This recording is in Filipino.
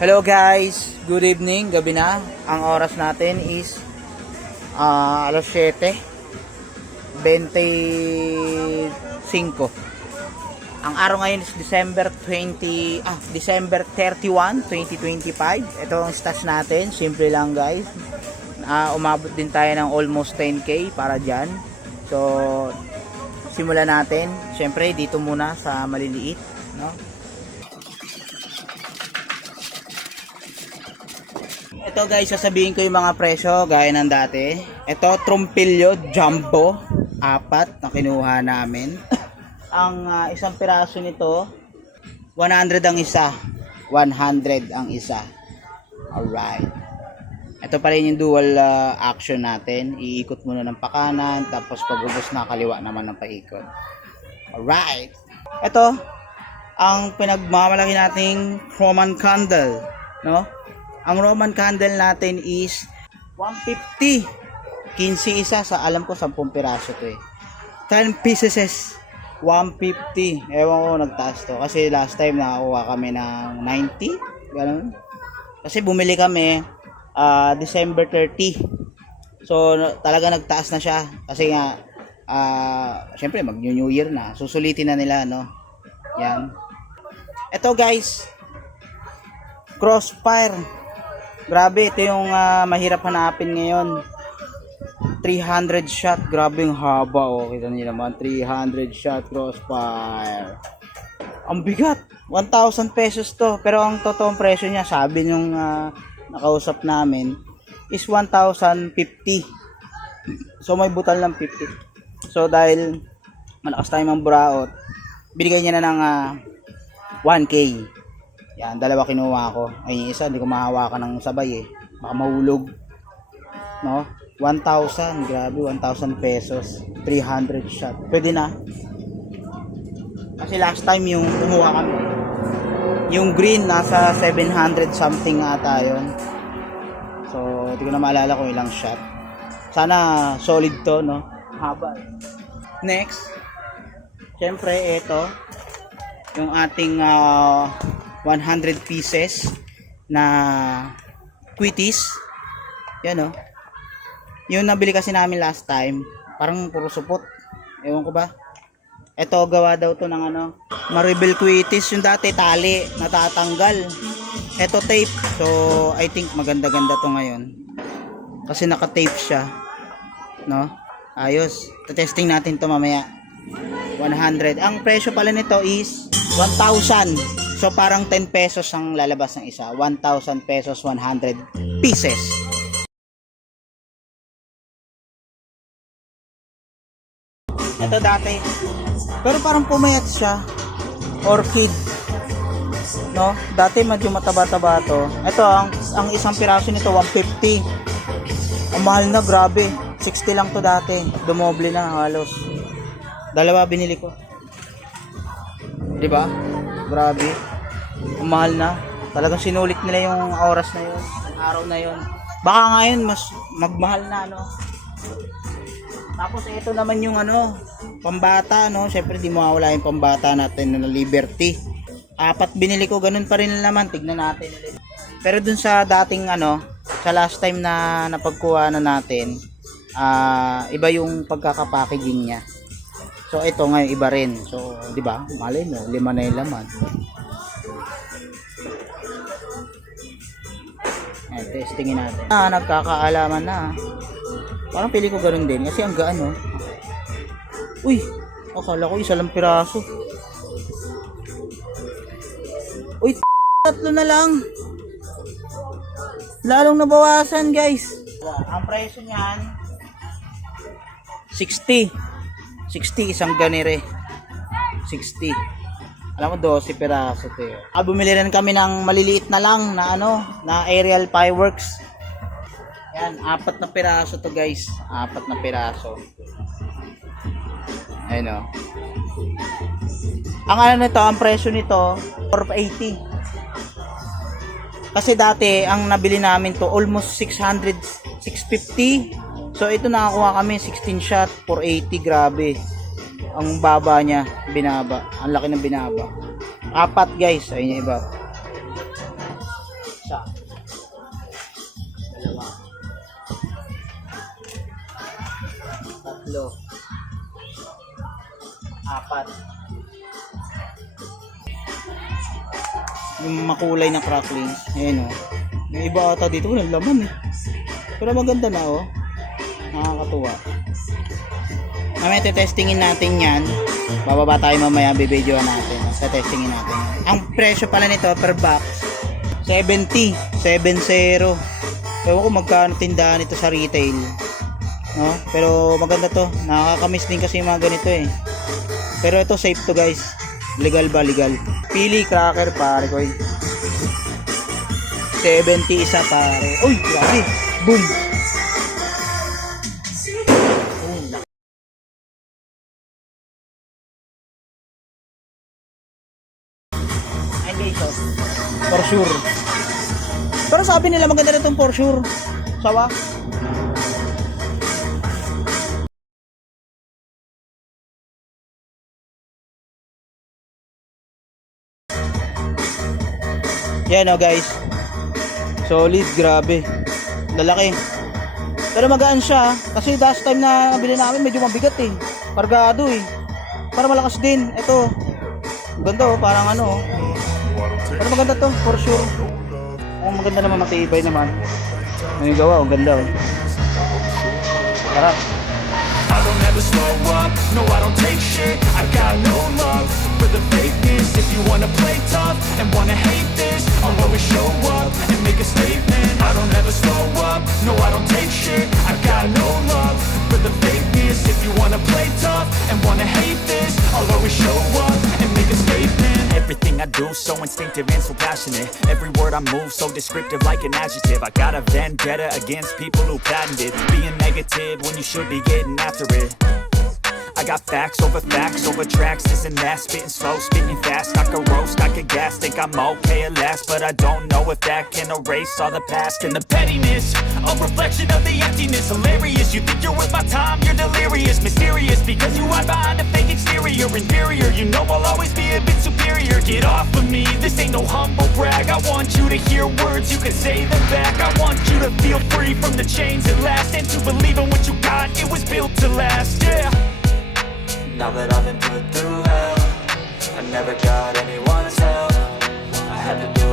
Hello guys, good evening, gabi na. Ang oras natin is alas 7:25. Ang araw ngayon is December 31, 2025. Ito ang stash natin, simple lang guys. Umabot din tayo ng almost 10k para dyan. So, simulan natin. Siyempre, dito muna sa maliliit, no? Ito guys, sasabihin ko yung mga presyo gaya ng dati. Ito, Trumpillo Jumbo, 4 na kinuha namin. Ang isang piraso nito, 100 ang isa. 100 ang isa. Alright. Ito pa rin yung dual action natin. Iikot muna ng pakanan, tapos pag ubos na kaliwa naman ng paikot. Alright. Ito, ang pinagmamalaki nating Roman candle, no? Ang Roman candle natin is 150. 15 isa, sa alam ko 10 piraso to eh. 10 pieces 150. Ewan ko nagtaas to kasi last time nakakuha kami ng 90, ganun. Kasi bumili kami December 30. So talaga nagtaas na siya kasi nga syempre mag New Year na. Susulitin na nila, no. Yan. Ito guys, Crossfire. Grabe, ito yung mahirap hanapin ngayon. 300 shot, grabe yung haba, oh. Kita niyo naman, 300 shot Crossfire. Ang bigat, 1,000 pesos to. Pero ang totoong presyo niya, sabi nung nakausap namin, is 1,050. So may butal ng 50. So dahil malakas tayo mang buraot, binigay niya na ng 1K. Yan, dalawa kinuha ko. Ay, yung isa, hindi ko mahawakan ng sabay eh. Baka mahulog. No? 1,000. Grabe, 1,000 pesos. 300 shot. Pwede na. Kasi last time yung kumuha kami, yung green, nasa 700 something ata yun. So, hindi ko na maalala kung ilang shot. Sana solid to, no? Haba. Next, syempre, ito. Yung ating 100 pieces na Quitties. Yan, oh. Yung nabili kasi namin last time, parang puro supot. Ewan ko ba. Ito, gawa daw to ng Maribel Quitties. Yung dati tali, natatanggal. Ito tape. So, I think maganda-ganda to ngayon. Kasi naka-tape siya. No? Ayos. Testing natin to mamaya. 100. Ang presyo pala nito is 1,000. So parang 10 pesos ang lalabas ng isa. 1,000 pesos, 100 pieces. Ito dati. Pero parang pumayat siya. Orchid. No? Dati medyo mataba-taba to. Ito, ang isang piraso nito, 150. Ang mahal na, grabe. 60 lang to dati. Dumoble na halos. Dalawa binili ko. Diba? Grabe. Ang mahal na. Talagang sinulit nila yung oras na yun, araw na yun. Baka ngayon mas magmahal na, no? Tapos ito naman yung pambata, no? Syempre di mawawala yung pambata natin na Liberty. 4 binili ko, ganun pa rin naman. Tignan natin. Pero dun sa dating sa last time na napagkuha na natin, iba yung pagkakapackaging niya. So ito ngayon iba rin. So, di ba? Malay mo, 5 na yung laman. Ayan, testingin natin. Nagkakaalaman na. Parang pili ko ganun din kasi ang gaan, no? Uy, akala ko isa lang piraso. Uy, 3 na lang. Lalong nabawasan, guys. Ang presyo niyan 60. 60 isang ganire. 60. Alam mo, 12 piraso to. Bumili rin kami ng maliliit na lang na na aerial fireworks. Yan, 4 na piraso to guys. 4 na piraso. Ayun, oh. Ang nito, ang presyo nito 480. Kasi dati ang nabili namin to almost 600, 650. So ito nakakuha kami 16 shot 480, grabe. Ang baba niya, binaba. Ang laki ng binaba. 4 guys, ayun yung iba. Isa. Dalawa. Tatlo. Apat. Yung makulay na cracklings. Ayan o. Yung iba ata dito, walang laman eh. Pero maganda na oh. Nakakatuwa. Mamaya testingin natin yan. Bababa tayo mamaya, bibidyoan natin. Testingin natin. Ang presyo pala nito per box, 70. 70. Ewan ko magkano tindahan nito sa retail. No? Pero maganda to. Nakakamiss din kasi yung mga ganito eh. Pero ito safe to guys. Legal ba? Legal. Pili cracker pare ko. 70 isa pare. Uy, grabe. Boom. Ay guys, oh. For sure. Pero sabi nila maganda na itong for sure. Sawa? Yan o guys. Solid, grabe. Lalaki. Pero magaan siya. Kasi last time na nabili namin medyo mabigat eh. Kargado eh. Para malakas din. Ito. Ganda oh, parang ano oh. Pero maganda to, for sure. Oh, maganda naman, matibay naman. May gawa, oh, ganda oh. Tara. I don't ever slow up, no I don't take shit. I got no love for the fakeness. If you wanna play tough and wanna hate this, I'll always show up and make a statement. I don't ever slow up, no I don't take shit. I got no love for the fakeness. If you wanna play tough and wanna hate this, I'll always show up and make a statement. Everything I do so instinctive and so passionate. Every word I move so descriptive like an adjective. I got a vendetta against people who patented being negative when you should be getting after it. I got facts over tracks, this and that. Spitting slow, spitting fast, I could roast, I could gas. Think I'm okay at last, but I don't know if that can erase all the past. And the pettiness, a reflection of the emptiness. Hilarious, you think you're worth my time, you're delirious. Mysterious, because you hide behind a fake exterior. Inferior, you know I'll always be a bit superior. Get off of me, this ain't no humble brag. I want you to hear words, you can say them back. I want you to feel free from the chains at last, and to believe in what you got, it was built to last, yeah. Now that I've been put through hell, I never got any